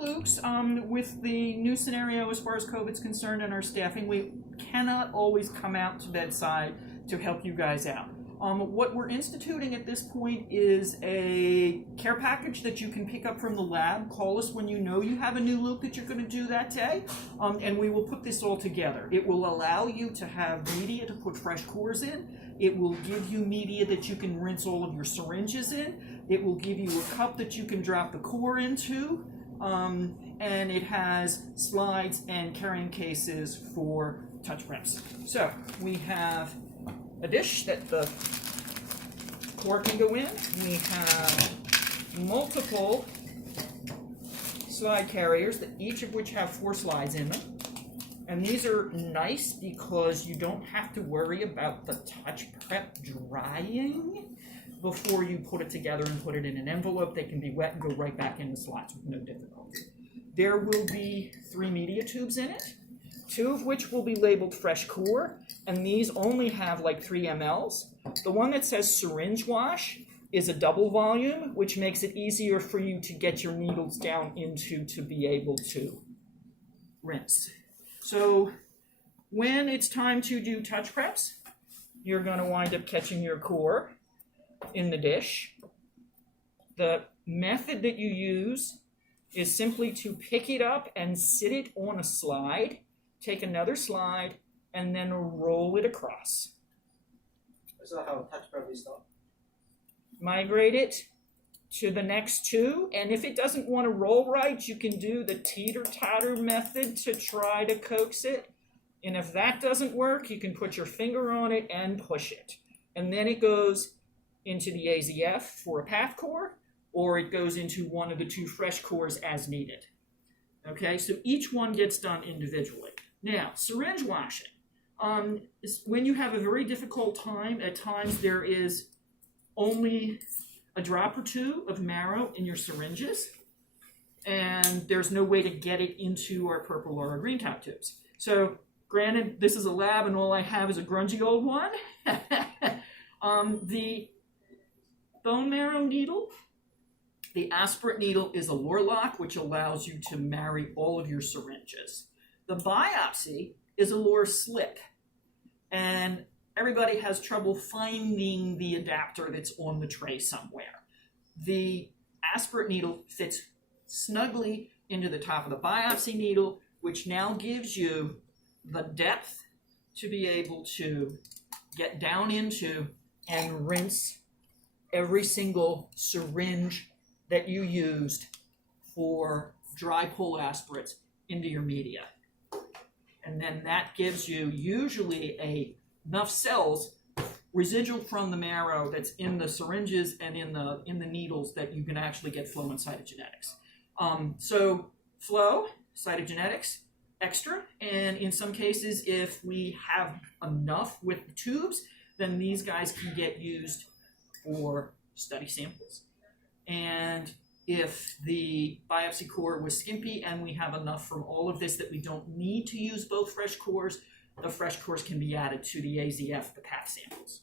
Luke's, with the new scenario as far as COVID's concerned and our staffing, we cannot always come out to bedside to help you guys out. What we're instituting at this point is a care package that you can pick up from the lab. Call us when you know you have a new Luke that you're going to do that day, and we will put this all together. It will allow you to have media to put fresh cores in. It will give you media that you can rinse all of your syringes in. It will give you a cup that you can drop the core into, and it has slides and carrying cases for touch preps. So we have a dish that the core can go in. We have multiple slide carriers, that each of which have 4 slides in them. And these are nice because you don't have to worry about the touch prep drying before you put it together and put it in an envelope. They can be wet and go right back in the slots with no difficulty. There will be 3 media tubes in it, 2 of which will be labeled fresh core, and these only have like 3 mLs. The one that says syringe wash is a double volume, which makes it easier for you to get your needles down into to be able to rinse. So when it's time to do touch preps, you're going to wind up catching your core in the dish. The method that you use is simply to pick it up and sit it on a slide, take another slide, and then roll it across. Is that how touch prep is done? Migrate it to the next 2, and if it doesn't want to roll right, you can do the teeter-totter method to try to coax it. And if that doesn't work, you can put your finger on it and push it. And then it goes into the AZF for a path core, or it goes into one of the 2 fresh cores as needed. Okay, so each one gets done individually. Now, syringe washing. When you have a very difficult time, at times there is only a drop or 2 of marrow in your syringes, and there's no way to get it into our purple or our green top tubes. So, granted, this is a lab and all I have is a grungy old one. The bone marrow needle, the aspirate needle is a Lorlock, which allows you to marry all of your syringes. The biopsy is a Lor slip, and everybody has trouble finding the adapter that's on the tray somewhere. The aspirate needle fits snugly into the top of the biopsy needle, which now gives you the depth to be able to get down into and rinse every single syringe that you used for dry pull aspirates into your media. And then that gives you usually enough cells residual from the marrow that's in the syringes and in the needles that you can actually get flow and cytogenetics. So flow, cytogenetics, extra, and in some cases, if we have enough with the tubes, then these guys can get used for study samples. And if the biopsy core was skimpy and we have enough from all of this that we don't need to use both fresh cores, the fresh cores can be added to the AZF, the path samples.